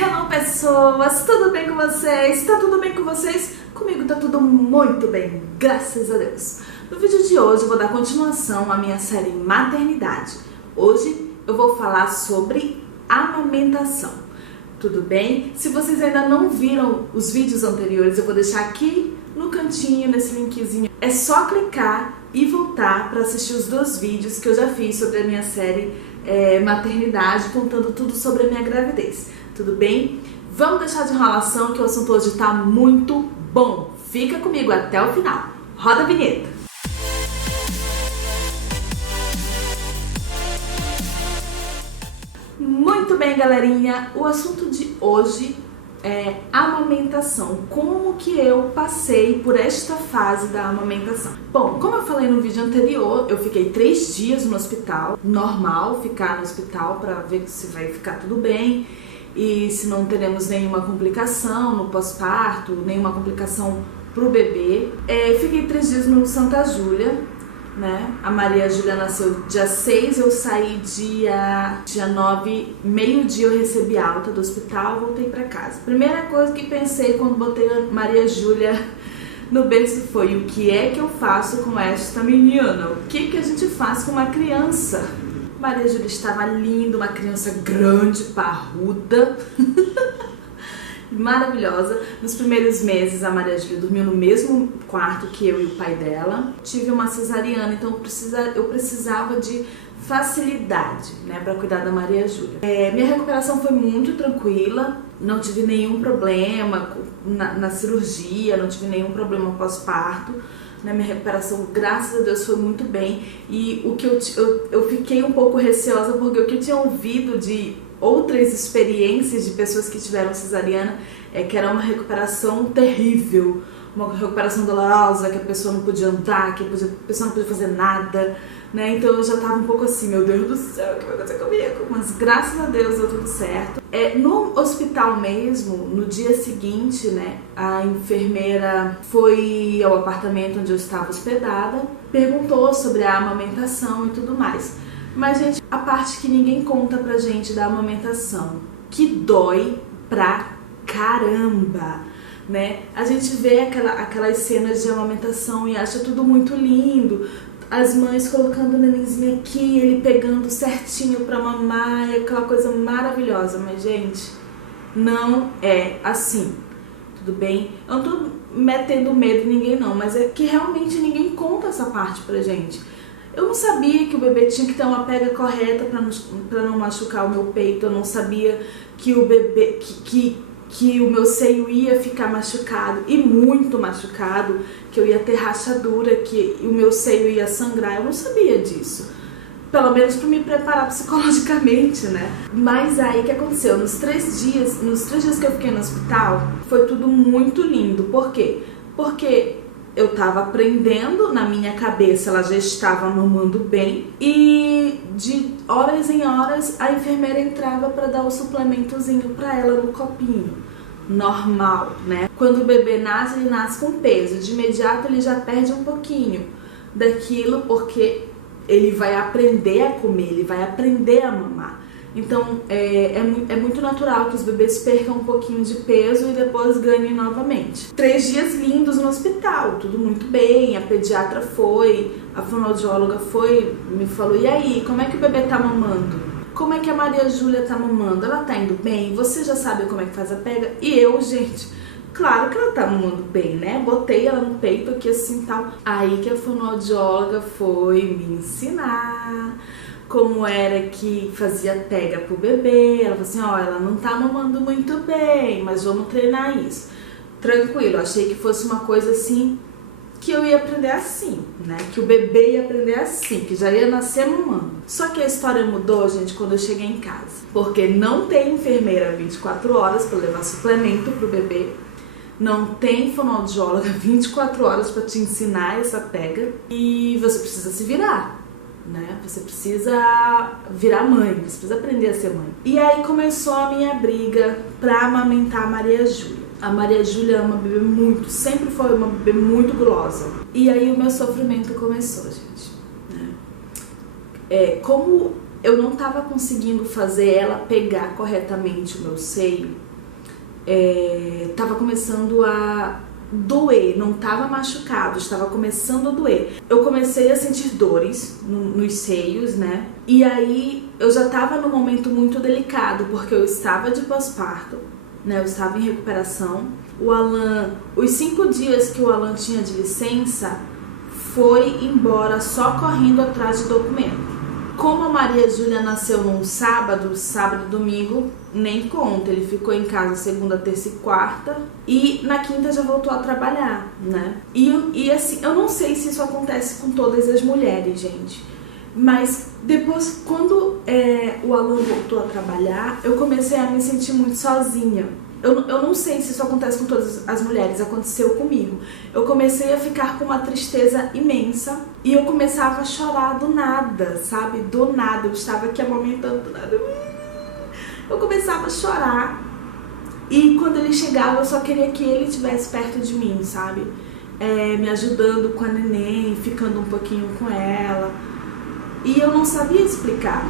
Hello pessoas, tudo bem com vocês? Tá tudo bem com vocês? Comigo tá tudo muito bem, graças a Deus. No vídeo de hoje eu vou dar continuação à minha série Maternidade. Hoje eu vou falar sobre amamentação, tudo bem? Se vocês ainda não viram os vídeos anteriores, eu vou deixar aqui no cantinho, nesse linkzinho. É só clicar e voltar para assistir os dois vídeos que eu já fiz sobre a minha série Maternidade, contando tudo sobre a minha gravidez. Tudo bem? Vamos deixar de enrolação que o assunto hoje tá muito bom. Fica comigo até o final. Roda a vinheta. Muito bem, galerinha. O assunto de hoje é amamentação. Como que eu passei por esta fase da amamentação? Bom, como eu falei no vídeo anterior, eu fiquei 3 dias no hospital. Normal ficar no hospital para ver se vai ficar tudo bem e se não teremos nenhuma complicação no pós-parto, nenhuma complicação pro bebê. Fiquei 3 dias no Santa Júlia, né? A Maria Júlia nasceu dia 6, eu saí dia 9, meio-dia eu recebi alta do hospital, voltei pra casa. Primeira coisa que pensei quando botei a Maria Júlia no berço foi: o que é que eu faço com esta menina? O que a gente faz com uma criança? Maria Júlia estava linda, uma criança grande, parruda, maravilhosa. Nos primeiros meses a Maria Júlia dormiu no mesmo quarto que eu e o pai dela. Tive uma cesariana, então eu precisava de facilidade, né, para cuidar da Maria Júlia. Minha recuperação foi muito tranquila, não tive nenhum problema na cirurgia, não tive nenhum problema pós-parto. Na minha recuperação, graças a Deus, foi muito bem. E o que eu fiquei um pouco receosa, porque o que eu tinha ouvido de outras experiências de pessoas que tiveram cesariana é que era uma recuperação terrível, uma recuperação dolorosa, que a pessoa não podia andar, que a pessoa não podia fazer nada, né? Então eu já tava um pouco assim, meu Deus do céu, o que vai acontecer comigo? Mas graças a Deus deu tudo certo. No hospital mesmo, no dia seguinte, né, a enfermeira foi ao apartamento onde eu estava hospedada, perguntou sobre a amamentação e tudo mais. Mas, gente, a parte que ninguém conta pra gente da amamentação, que dói pra caramba, né? A gente vê aquelas cenas de amamentação e acha tudo muito lindo, as mães colocando o nenenzinho aqui, ele pegando certinho pra mamar, e aquela coisa maravilhosa. Mas, gente, não é assim, tudo bem? Eu não tô metendo medo em ninguém não, mas é que realmente ninguém conta essa parte pra gente. Eu não sabia que o bebê tinha que ter uma pega correta pra não machucar o meu peito. Eu não sabia que o bebê, que o meu seio ia ficar machucado, e muito machucado, que eu ia ter rachadura, que o meu seio ia sangrar. Eu não sabia disso, pelo menos para me preparar psicologicamente, né? Mas aí o que aconteceu? Nos 3 dias que eu fiquei no hospital, foi tudo muito lindo. Por quê? Porque eu tava aprendendo, na minha cabeça ela já estava mamando bem, e de horas em horas a enfermeira entrava para dar o suplementozinho para ela no copinho. Normal, né? Quando o bebê nasce, ele nasce com peso. De imediato ele já perde um pouquinho daquilo, porque ele vai aprender a comer, ele vai aprender a mamar. Então é muito natural que os bebês percam um pouquinho de peso e depois ganhem novamente. 3 dias lindos no hospital, tudo muito bem. A pediatra foi, a fonoaudióloga foi, me falou: e aí, como é que o bebê tá mamando? Como é que a Maria Júlia tá mamando? Ela tá indo bem? Você já sabe como é que faz a pega? E eu, gente, claro que ela tá mamando bem, né? Botei ela no peito aqui assim, tal. Aí que a fonoaudióloga foi me ensinar como era que fazia pega pro bebê. Ela falou assim: ó, ela não tá mamando muito bem, mas vamos treinar isso. Tranquilo, achei que fosse uma coisa assim, que eu ia aprender assim, né? Que o bebê ia aprender assim, que já ia nascer mamando. Só que a história mudou, gente, quando eu cheguei em casa. Porque não tem enfermeira 24 horas para levar suplemento pro bebê. Não tem fonoaudióloga 24 horas para te ensinar essa pega. E você precisa se virar, né? Você precisa virar mãe, você precisa aprender a ser mãe. E aí começou a minha briga pra amamentar a Maria Júlia. A Maria Júlia é uma bebê muito, sempre foi uma bebê muito gulosa. E aí o meu sofrimento começou, gente, né? Como eu não estava conseguindo fazer ela pegar corretamente o meu seio, Tava começando a doer, não tava machucado, estava começando a doer. Eu comecei a sentir dores nos seios, né? E aí eu já tava num momento muito delicado, porque eu estava de pós-parto, né? Eu estava em recuperação. O Alan, os 5 dias que o Alan tinha de licença, foi embora só correndo atrás de documento. Como a Maria Júlia nasceu num sábado e domingo, nem conta. Ele ficou em casa segunda, terça e quarta. E na quinta já voltou a trabalhar, né? E assim, eu não sei se isso acontece com todas as mulheres, gente. Mas depois, quando o Alan voltou a trabalhar, eu comecei a me sentir muito sozinha. Eu não sei se isso acontece com todas as mulheres, aconteceu comigo. Eu comecei a ficar com uma tristeza imensa e eu começava a chorar do nada, sabe? Do nada, eu estava aqui amamentando do nada. Eu começava a chorar e quando ele chegava eu só queria que ele estivesse perto de mim, sabe? Me ajudando com a neném, ficando um pouquinho com ela. E eu não sabia explicar.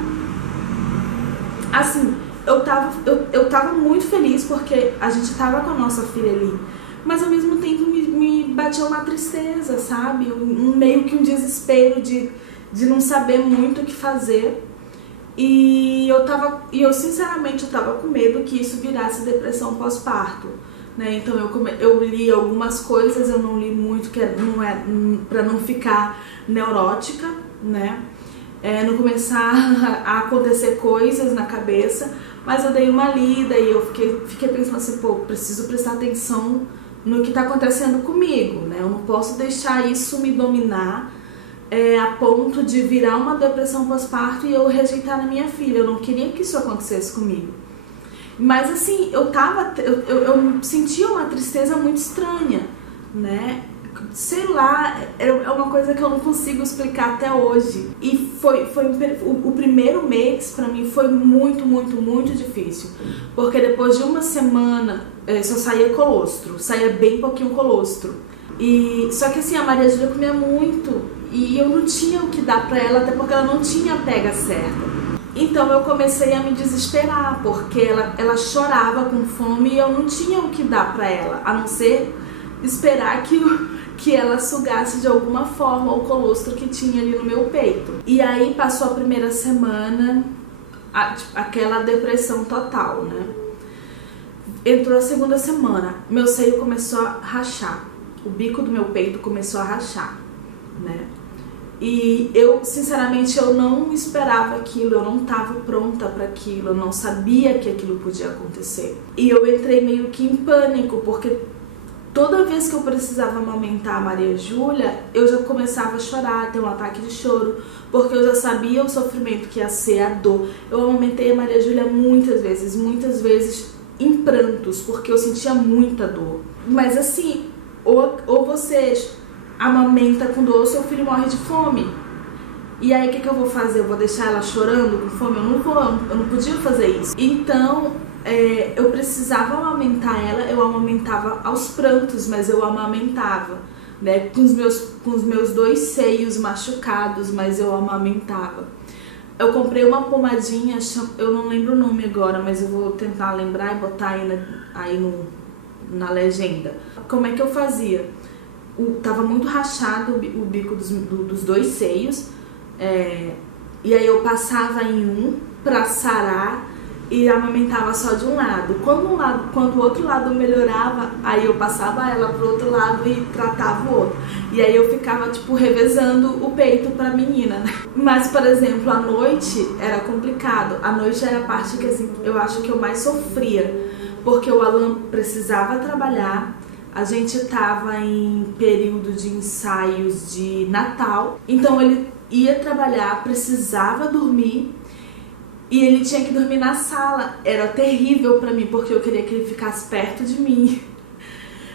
Assim, eu tava muito feliz porque a gente tava com a nossa filha ali, mas ao mesmo tempo me bateu uma tristeza, sabe? Meio que um desespero de não saber muito o que fazer. E eu sinceramente eu tava com medo que isso virasse depressão pós-parto, né? Então eu li algumas coisas, eu não li muito, pra não ficar neurótica, né? Não começar a acontecer coisas na cabeça, mas eu dei uma lida e eu fiquei pensando assim, preciso prestar atenção no que tá acontecendo comigo, né? Eu não posso deixar isso me dominar a ponto de virar uma depressão pós-parto e eu rejeitar na minha filha. Eu não queria que isso acontecesse comigo. Mas assim, eu sentia uma tristeza muito estranha, né? Sei lá, é uma coisa que eu não consigo explicar até hoje. E o primeiro mês pra mim foi muito, muito, muito difícil. Porque depois de uma semana só saía colostro, saía bem pouquinho colostro. Só que assim, a Maria Júlia comia muito e eu não tinha o que dar pra ela, até porque ela não tinha a pega certa. Então eu comecei a me desesperar, porque ela chorava com fome e eu não tinha o que dar pra ela, a não ser esperar que ela sugasse de alguma forma o colostro que tinha ali no meu peito. E aí passou a primeira semana, aquela depressão total, né? Entrou a segunda semana, meu seio começou a rachar, o bico do meu peito começou a rachar, né? E eu, sinceramente, eu não esperava aquilo, eu não estava pronta para aquilo, eu não sabia que aquilo podia acontecer. E eu entrei meio que em pânico, porque toda vez que eu precisava amamentar a Maria Júlia, eu já começava a chorar, a ter um ataque de choro, porque eu já sabia o sofrimento que ia ser, a dor. Eu amamentei a Maria Júlia muitas vezes em prantos, porque eu sentia muita dor. Mas assim, ou você amamenta com dor, seu filho morre de fome. E aí o que eu vou fazer? Eu vou deixar ela chorando com fome? Eu não podia fazer isso. Então eu precisava amamentar ela, eu amamentava aos prantos, mas eu amamentava, né? Com os meus 2 seios machucados, mas eu amamentava. Eu comprei uma pomadinha, eu não lembro o nome agora, mas eu vou tentar lembrar e botar aí na legenda. Como é que eu fazia? Tava muito rachado o bico dos 2 seios, e aí eu passava em um pra sarar e amamentava só de um lado. Quando o outro lado melhorava, aí eu passava ela pro outro lado e tratava o outro. E aí eu ficava, tipo, revezando o peito pra menina, né? Mas, por exemplo, à noite era complicado. À noite era a parte que, assim, eu acho que eu mais sofria, porque o Alan precisava trabalhar. A gente tava em período de ensaios de Natal, então ele ia trabalhar, precisava dormir e ele tinha que dormir na sala. Era terrível pra mim, porque eu queria que ele ficasse perto de mim.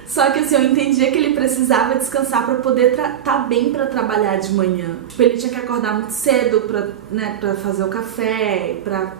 Só que assim, eu entendia que ele precisava descansar pra poder tá bem pra trabalhar de manhã. Tipo, ele tinha que acordar muito cedo pra fazer o café, pra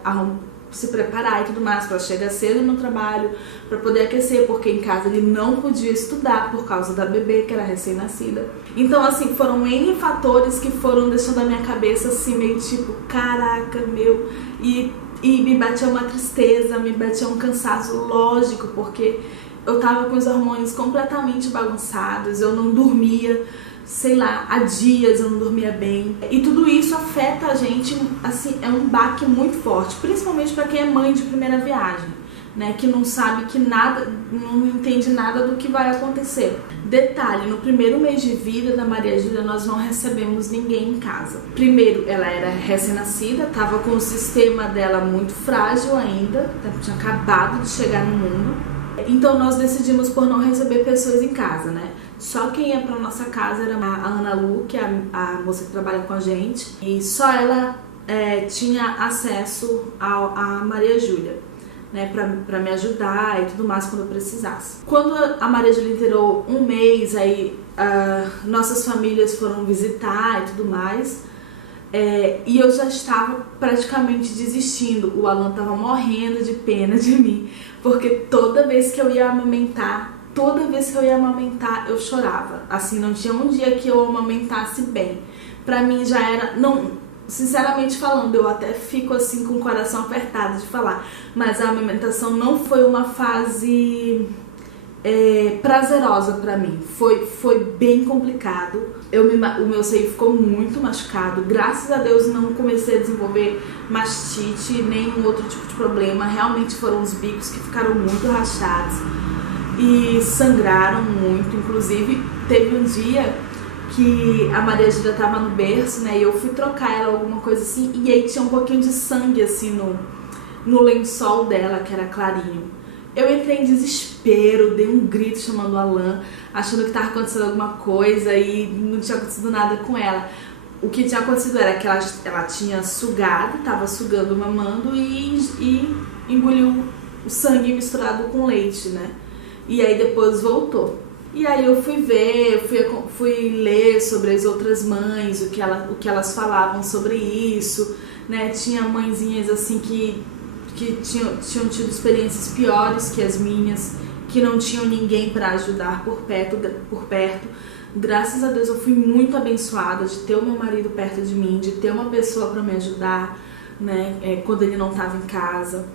se preparar e tudo mais, para chegar cedo no trabalho, para poder aquecer, porque em casa ele não podia estudar por causa da bebê, que era recém-nascida. Então, assim, foram N fatores que foram deixando a minha cabeça assim, meio tipo, caraca, meu. E E me batia uma tristeza, me batia um cansaço, lógico, porque eu tava com os hormônios completamente bagunçados, eu não dormia, sei lá, há dias eu não dormia bem. E tudo isso afeta a gente, assim, é um baque muito forte, principalmente para quem é mãe de primeira viagem, né, que não sabe que nada, não entende nada do que vai acontecer. Detalhe, no primeiro mês de vida da Maria Júlia nós não recebemos ninguém em casa. Primeiro, ela era recém-nascida, estava com o sistema dela muito frágil ainda, tinha acabado de chegar no mundo. Então nós decidimos por não receber pessoas em casa, né? Só quem ia pra nossa casa era a Ana Lu, que é a moça que trabalha com a gente, e só ela tinha acesso a Maria Júlia, né, pra me ajudar e tudo mais quando eu precisasse. Quando a Maria Júlia inteirou um mês, aí nossas famílias foram visitar e tudo mais, e eu já estava praticamente desistindo. O Alan estava morrendo de pena de mim, porque toda vez que eu ia amamentar, eu chorava. Assim, não tinha um dia que eu amamentasse bem. Pra mim já era... não, sinceramente falando, eu até fico assim com o coração apertado de falar, mas a amamentação não foi uma fase prazerosa pra mim. Foi bem complicado. O meu seio ficou muito machucado. Graças a Deus não comecei a desenvolver mastite, nenhum outro tipo de problema. Realmente foram os bicos que ficaram muito rachados e sangraram muito. Inclusive, teve um dia que a Maria Júlia estava no berço, né, e eu fui trocar ela, alguma coisa assim, e aí tinha um pouquinho de sangue, assim, no lençol dela, que era clarinho. Eu entrei em desespero, dei um grito chamando o Alan, achando que estava acontecendo alguma coisa e não tinha acontecido nada com ela. O que tinha acontecido era que ela tinha sugado, estava sugando, mamando e engoliu o sangue misturado com leite, né? E aí depois voltou. E aí eu fui ver, fui ler sobre as outras mães, o que elas falavam sobre isso, né? Tinha mãezinhas assim que tinham tido experiências piores que as minhas, que não tinham ninguém para ajudar por perto. Graças a Deus eu fui muito abençoada de ter o meu marido perto de mim, de ter uma pessoa para me ajudar, né? Quando ele não estava em casa.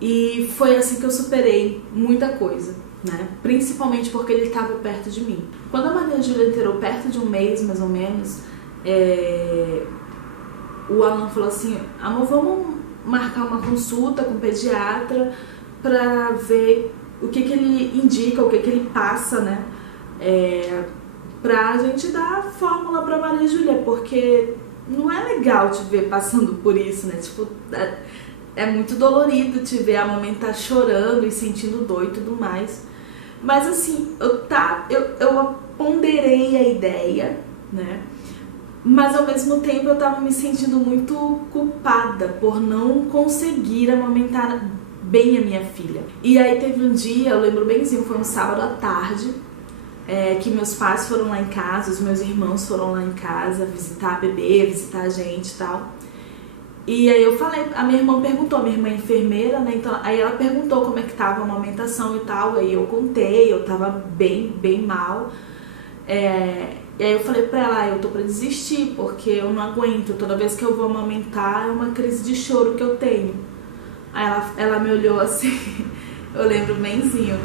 E foi assim que eu superei muita coisa, né? Principalmente porque ele estava perto de mim. Quando a Maria Júlia inteirou perto de um mês, mais ou menos, o Alan falou assim: amor, vamos marcar uma consulta com o pediatra para ver o que ele indica, o que ele passa, né? Pra gente dar a fórmula pra Maria Júlia, porque não é legal te ver passando por isso, né? Tipo, é muito dolorido te ver amamentar chorando e sentindo dor e tudo mais. Mas assim, eu ponderei a ideia, né? Mas ao mesmo tempo eu tava me sentindo muito culpada por não conseguir amamentar bem a minha filha. E aí teve um dia, eu lembro benzinho, foi um sábado à tarde, que meus pais foram lá em casa, os meus irmãos foram lá em casa visitar a bebê, visitar a gente e tal. E aí eu falei, a minha irmã perguntou, a minha irmã é enfermeira, né? Então, aí ela perguntou como é que tava a amamentação e tal, aí eu contei, eu tava bem mal. E aí eu falei pra ela, eu tô pra desistir, porque eu não aguento, toda vez que eu vou amamentar é uma crise de choro que eu tenho. Aí ela me olhou assim, eu lembro benzinho,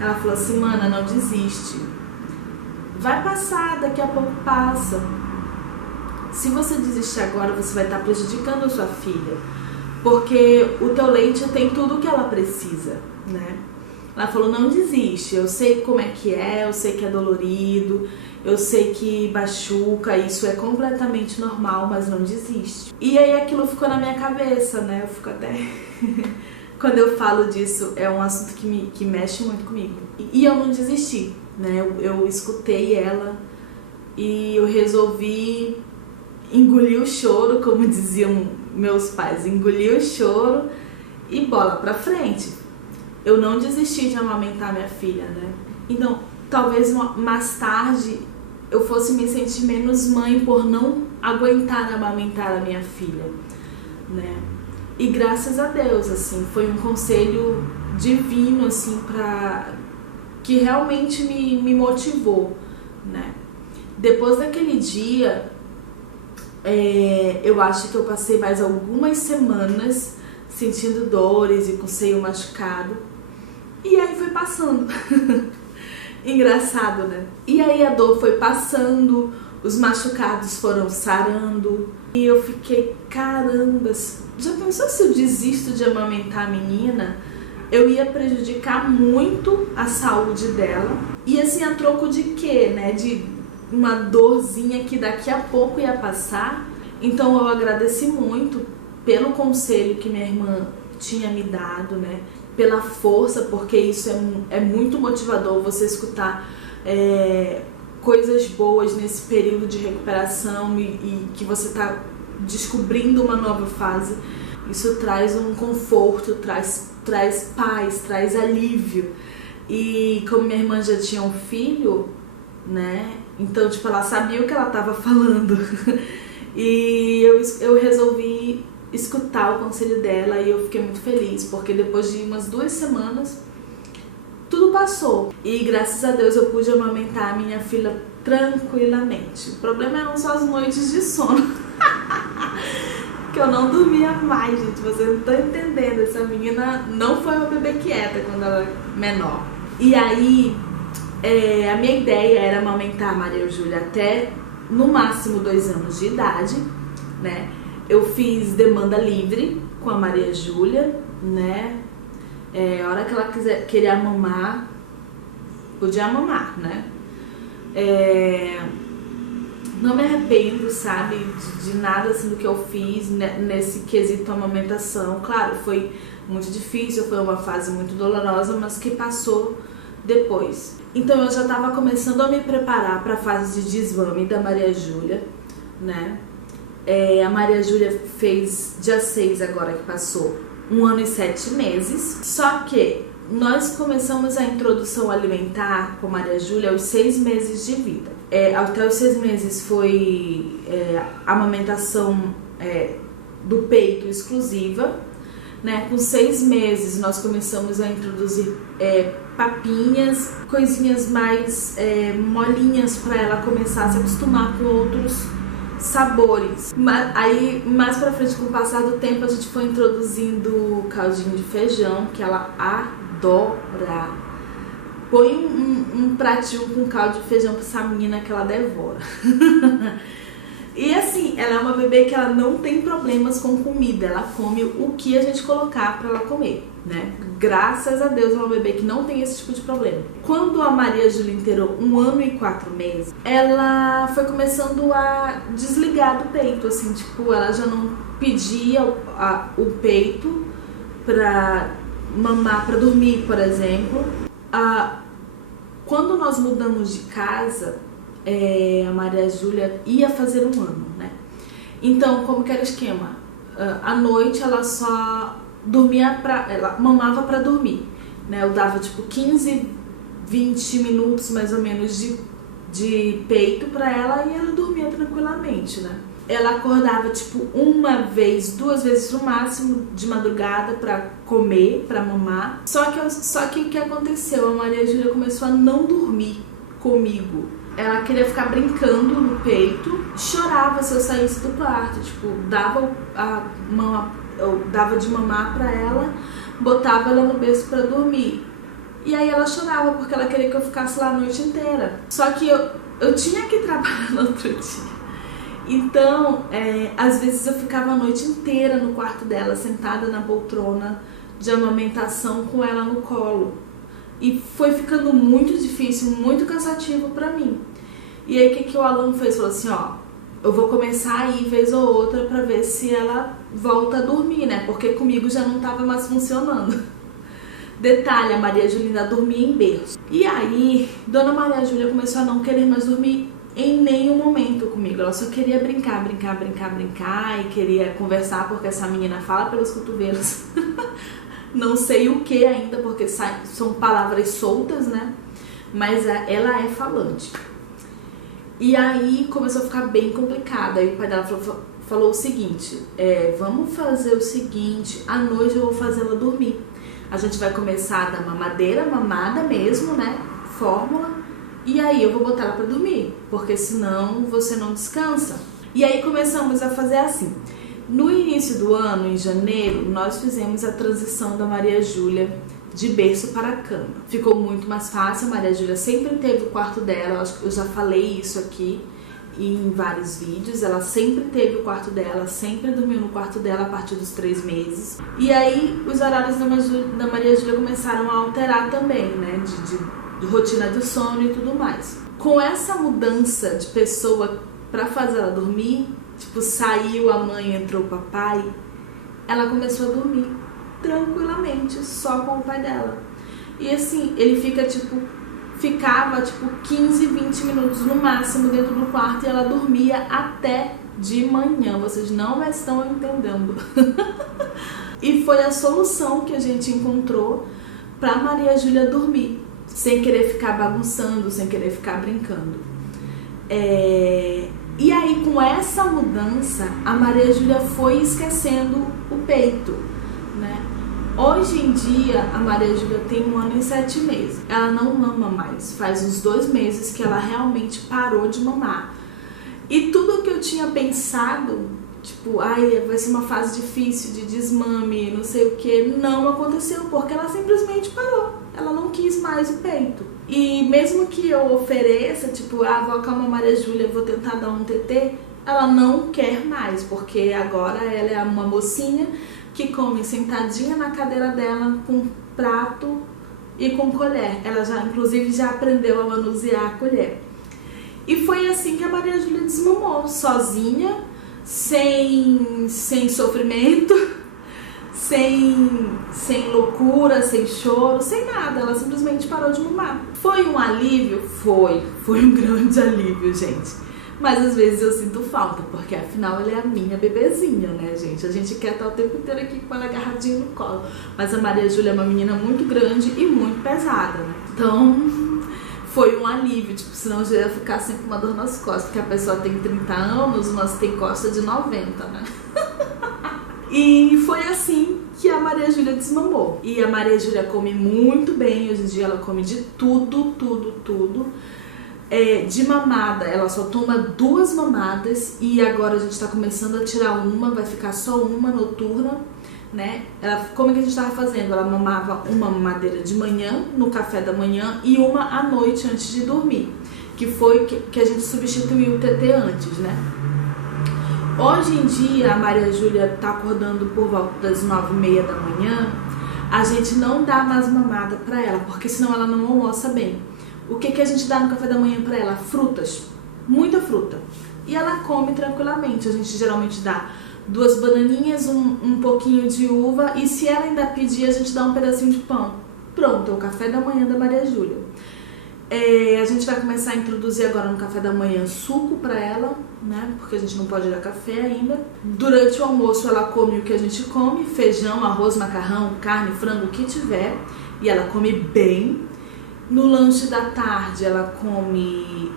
ela falou assim: mana, não desiste, vai passar, daqui a pouco passa. Se você desistir agora, você vai estar prejudicando a sua filha, porque o teu leite tem tudo o que ela precisa, né? Ela falou: não desiste, eu sei como é que eu sei que é dolorido, eu sei que machuca, isso é completamente normal, mas não desiste. E aí aquilo ficou na minha cabeça, né? Eu fico até... Quando eu falo disso, é um assunto que mexe muito comigo. E eu não desisti, né? Eu escutei ela e eu resolvi engolir o choro, como diziam meus pais, engolir o choro e bola pra frente. Eu não desisti de amamentar minha filha, né? Então, talvez mais tarde eu fosse me sentir menos mãe por não aguentar amamentar a minha filha, né? E graças a Deus, assim, foi um conselho divino, assim, que realmente me motivou, né? Depois daquele dia, eu acho que eu passei mais algumas semanas sentindo dores e com o seio machucado. E aí foi passando. Engraçado, né? E aí a dor foi passando, os machucados foram sarando. E eu fiquei, caramba, já pensou se eu desisto de amamentar a menina? Eu ia prejudicar muito a saúde dela. E assim, a troco de quê, né? De uma dorzinha que daqui a pouco ia passar. Então eu agradeci muito pelo conselho que minha irmã tinha me dado, né? Pela força, porque isso é muito motivador, você escutar coisas boas nesse período de recuperação e que você está descobrindo uma nova fase. Isso traz um conforto, traz paz, traz alívio. E como minha irmã já tinha um filho, né? Então, tipo, ela sabia o que ela estava falando. E eu resolvi escutar o conselho dela e eu fiquei muito feliz, porque depois de umas 2 semanas tudo passou e graças a Deus eu pude amamentar a minha filha tranquilamente. O problema eram só as noites de sono que eu não dormia mais, gente. Você não tá entendendo, essa menina não foi uma bebê quieta quando ela era menor. E aí a minha ideia era amamentar a Maria Júlia até no máximo 2 anos de idade, né? Eu fiz demanda livre com a Maria Júlia, né? A hora que ela queria mamar, podia mamar, né? Não me arrependo, sabe, de nada assim do que eu fiz nesse quesito amamentação. Claro, foi muito difícil, foi uma fase muito dolorosa, mas que passou depois. Então eu já estava começando a me preparar para a fase de desmame da Maria Júlia, né? A Maria Júlia fez dia 6 agora que passou 1 ano e 7 meses. Só que nós começamos a introdução alimentar com Maria Júlia aos 6 meses de vida. Até os 6 meses foi amamentação do peito exclusiva, né? Com 6 meses nós começamos a introduzir papinhas, coisinhas mais molinhas para ela começar a se acostumar com outros sabores. Aí mais pra frente, com o passar do tempo, a gente foi introduzindo caldinho de feijão, que ela adora. Põe um pratinho com caldo de feijão pra essa menina que ela devora. E assim, ela é uma bebê que ela não tem problemas com comida, ela come o que a gente colocar pra ela comer, né? Graças a Deus é uma bebê que não tem esse tipo de problema. Quando a Maria Júlia inteirou 1 ano e 4 meses, ela foi começando a desligar do peito, assim, tipo, ela já não pedia o peito pra mamar, pra dormir, por exemplo. Quando nós mudamos de casa, a Maria Júlia ia fazer 1 ano, né? Então, como que era o esquema? À noite ela só dormia ela mamava pra dormir, né? Eu dava tipo 15, 20 minutos mais ou menos de peito pra ela e ela dormia tranquilamente, né? Ela acordava tipo 1 vez, 2 vezes no máximo de madrugada pra comer, pra mamar. Só que o que aconteceu? A Maria Júlia começou a não dormir comigo. Ela queria ficar brincando no peito, chorava se eu saísse do quarto, tipo, eu dava de mamar pra ela, botava ela no berço pra dormir. E aí ela chorava porque ela queria que eu ficasse lá a noite inteira. Só que eu tinha que trabalhar no outro dia. Então, às vezes eu ficava a noite inteira no quarto dela, sentada na poltrona de amamentação com ela no colo. E foi ficando muito difícil, muito cansativo pra mim. E aí o que o Alan fez? Falou assim, ó, eu vou começar a ir vez ou outra pra ver se ela volta a dormir, né? Porque comigo já não tava mais funcionando. Detalhe, a Maria Júlia dormia em berço. E aí, Dona Maria Júlia começou a não querer mais dormir em nenhum momento comigo. Ela só queria brincar e queria conversar, porque essa menina fala pelos cotovelos. Não sei o que ainda, porque são palavras soltas, né? Mas ela é falante. E aí começou a ficar bem complicado. Aí o pai dela falou o seguinte, vamos fazer o seguinte, à noite eu vou fazer ela dormir. A gente vai começar da mamadeira, mamada mesmo, né? Fórmula. E aí eu vou botar ela pra dormir, porque senão você não descansa. E aí começamos a fazer assim. No início do ano, em janeiro, nós fizemos a transição da Maria Júlia de berço para a cama. Ficou muito mais fácil, a Maria Júlia sempre teve o quarto dela, acho que eu já falei isso aqui em vários vídeos, ela sempre teve o quarto dela, sempre dormiu no quarto dela a partir dos 3 meses. E aí os horários da Maria Júlia começaram a alterar também, né, de rotina do sono e tudo mais. Com essa mudança de pessoa para fazer ela dormir, tipo, saiu a mãe, entrou o papai, ela começou a dormir tranquilamente, só com o pai dela. E assim, ele ficava 15, 20 minutos no máximo dentro do quarto e ela dormia até de manhã. Vocês não estão entendendo. E foi a solução que a gente encontrou para Maria Júlia dormir, sem querer ficar bagunçando, sem querer ficar brincando. E aí, com essa mudança, a Maria Júlia foi esquecendo o peito, né? Hoje em dia, a Maria Júlia tem 1 ano e 7 meses. Ela não mama mais. Faz uns 2 meses que ela realmente parou de mamar. E tudo que eu tinha pensado, vai ser uma fase difícil de desmame, não sei o que, não aconteceu, porque ela simplesmente parou. Ela não quis mais o peito. E mesmo que eu ofereça, vou acalmar a Maria Júlia, vou tentar dar um TT, ela não quer mais, porque agora ela é uma mocinha que come sentadinha na cadeira dela com prato e com colher. Ela inclusive já aprendeu a manusear a colher. E foi assim que a Maria Júlia desmamou, sozinha, sem sofrimento, sem loucura, sem choro, sem nada. Ela simplesmente parou de mamar. Foi um alívio? Foi um grande alívio, gente. Mas às vezes eu sinto falta, porque afinal ela é a minha bebezinha, né, gente? A gente quer estar o tempo inteiro aqui com ela agarradinha no colo. Mas a Maria Júlia é uma menina muito grande e muito pesada, né? Então, foi um alívio, senão eu já ia ficar sempre com uma dor nas costas, porque a pessoa tem 30 anos, mas tem costa de 90, né? E foi assim que a Maria Júlia desmamou. E a Maria Júlia come muito bem, hoje em dia ela come de tudo. De mamada, ela só toma 2 mamadas e agora a gente tá começando a tirar uma, vai ficar só uma noturna, né? Como é que a gente tava fazendo? Ela mamava uma mamadeira de manhã, no café da manhã, e uma à noite antes de dormir, que foi que a gente substituiu o TT antes, né? Hoje em dia, a Maria Júlia tá acordando por volta das 9h30 da manhã, a gente não dá mais mamada pra ela, porque senão ela não almoça bem. O que a gente dá no café da manhã pra ela? Frutas, muita fruta. E ela come tranquilamente. A gente geralmente dá 2 bananinhas, um pouquinho de uva, e se ela ainda pedir, a gente dá um pedacinho de pão. Pronto, é o café da manhã da Maria Júlia. A gente vai começar a introduzir agora no café da manhã suco pra ela, né? Porque a gente não pode dar café ainda. Durante o almoço ela come o que a gente come, feijão, arroz, macarrão, carne, frango, o que tiver. E ela come bem. No lanche da tarde ela come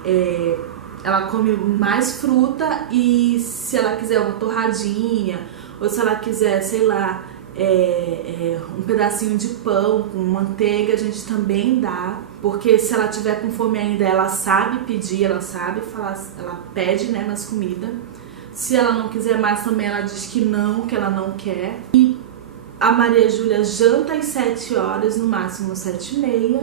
mais fruta, e se ela quiser uma torradinha, ou se ela quiser, um pedacinho de pão com manteiga, a gente também dá. Porque se ela tiver com fome ainda, ela sabe pedir, ela sabe falar, ela pede, né, nas comidas. Se ela não quiser mais também, ela diz que ela não quer. E a Maria Júlia janta às 7 horas, no máximo 7h30.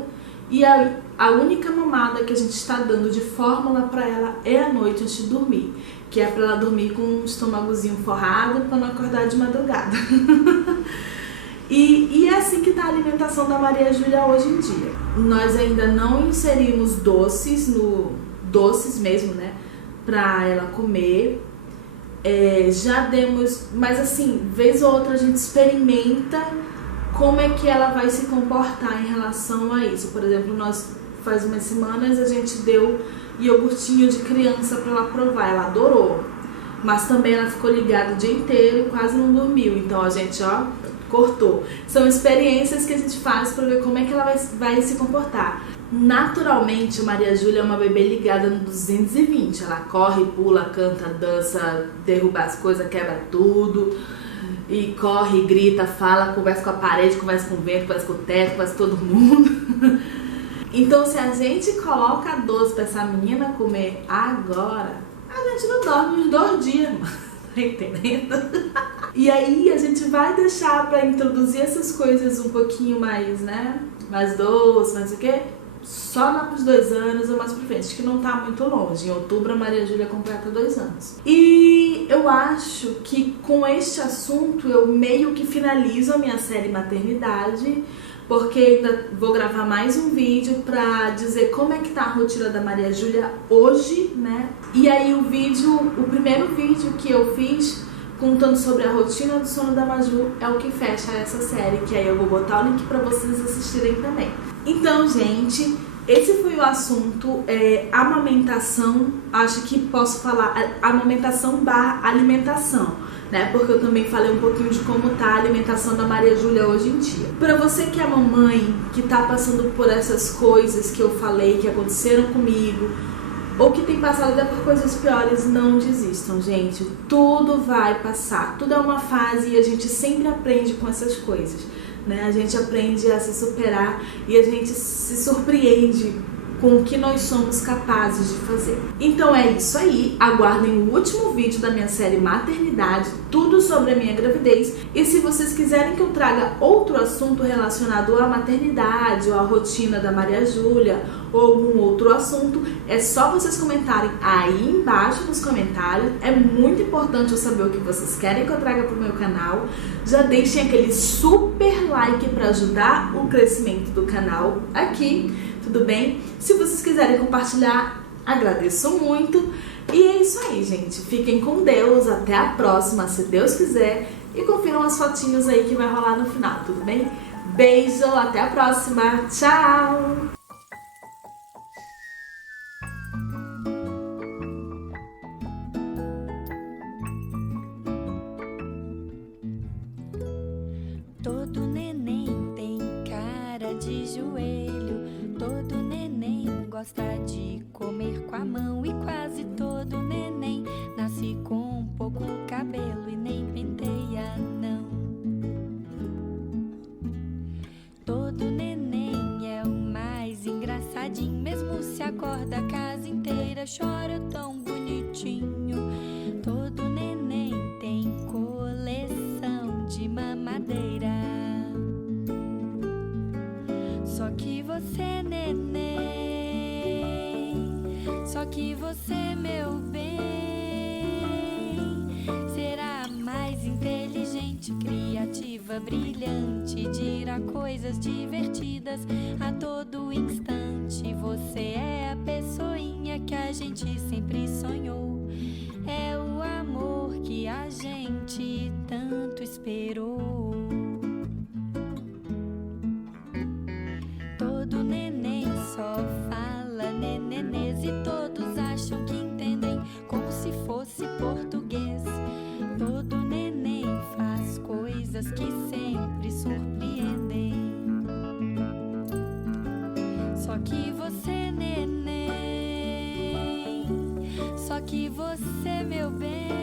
E a única mamada que a gente está dando de fórmula para ela é à noite antes de dormir, que é para ela dormir com um estômagozinho forrado para não acordar de madrugada. E é assim que está a alimentação da Maria Júlia hoje em dia. Nós ainda não inserimos doces mesmo, né, para ela comer. Já demos, mas assim, vez ou outra a gente experimenta como é que ela vai se comportar em relação a isso. Por exemplo, faz umas semanas a gente deu iogurtinho de criança para ela provar, ela adorou. Mas também ela ficou ligada o dia inteiro e quase não dormiu, então a gente, cortou. São experiências que a gente faz para ver como é que ela vai se comportar. Naturalmente, a Maria Júlia é uma bebê ligada no 220, ela corre, pula, canta, dança, derruba as coisas, quebra tudo. E corre, grita, fala, conversa com a parede, conversa com o vento, conversa com o teto, conversa com todo mundo. Então, se a gente coloca doce pra essa menina comer agora, a gente não dorme uns 2 dias. Tá entendendo? E aí a gente vai deixar pra introduzir essas coisas um pouquinho mais, né? Mais doce, mais o quê? Só lá pros 2 anos ou mais pra frente, que não tá muito longe. Em outubro a Maria Júlia completa 2 anos. E eu acho que com este assunto eu meio que finalizo a minha série maternidade, porque ainda vou gravar mais um vídeo pra dizer como é que tá a rotina da Maria Júlia hoje, né? E aí o primeiro vídeo que eu fiz contando sobre a rotina do sono da Maju é o que fecha essa série, que aí eu vou botar o link pra vocês assistirem também. Então, gente, esse foi o assunto, amamentação, acho que posso falar amamentação / alimentação, né? Porque eu também falei um pouquinho de como tá a alimentação da Maria Júlia hoje em dia. Pra você que é mamãe, que tá passando por essas coisas que eu falei, que aconteceram comigo, ou que tem passado até por coisas piores, não desistam, gente. Tudo vai passar, tudo é uma fase e a gente sempre aprende com essas coisas, né? A gente aprende a se superar e a gente se surpreende com o que nós somos capazes de fazer. Então é isso aí, aguardem o último vídeo da minha série Maternidade, tudo sobre a minha gravidez. E se vocês quiserem que eu traga outro assunto relacionado à maternidade ou à rotina da Maria Júlia ou algum outro assunto, é só vocês comentarem aí embaixo nos comentários. É muito importante eu saber o que vocês querem que eu traga pro meu canal. Já deixem aquele super like para ajudar o crescimento do canal aqui. Tudo bem? Se vocês quiserem compartilhar, agradeço muito. E é isso aí, gente. Fiquem com Deus. Até a próxima, se Deus quiser. E confiram as fotinhos aí que vai rolar no final, tudo bem? Beijo, até a próxima. Tchau! Todo neném tem cara de joelho, todo neném gosta de comer com a mão e quase todo neném nasce com pouco cabelo e nem penteia não. Todo neném é o mais engraçadinho, mesmo se acorda a casa inteira chora tão bonitinho. Todo neném tem coleção de mamadeira. Só que você, neném, só que você, meu bem, será mais inteligente, criativa, brilhante, dirá coisas divertidas a todo instante. Você é a pessoinha que a gente sempre sonhou, é o amor que a gente tanto esperou. Todo neném só fala nenenês e todos acham que entendem como se fosse português. Todo neném faz coisas que sempre surpreendem. Só que você, neném, só que você, meu bem,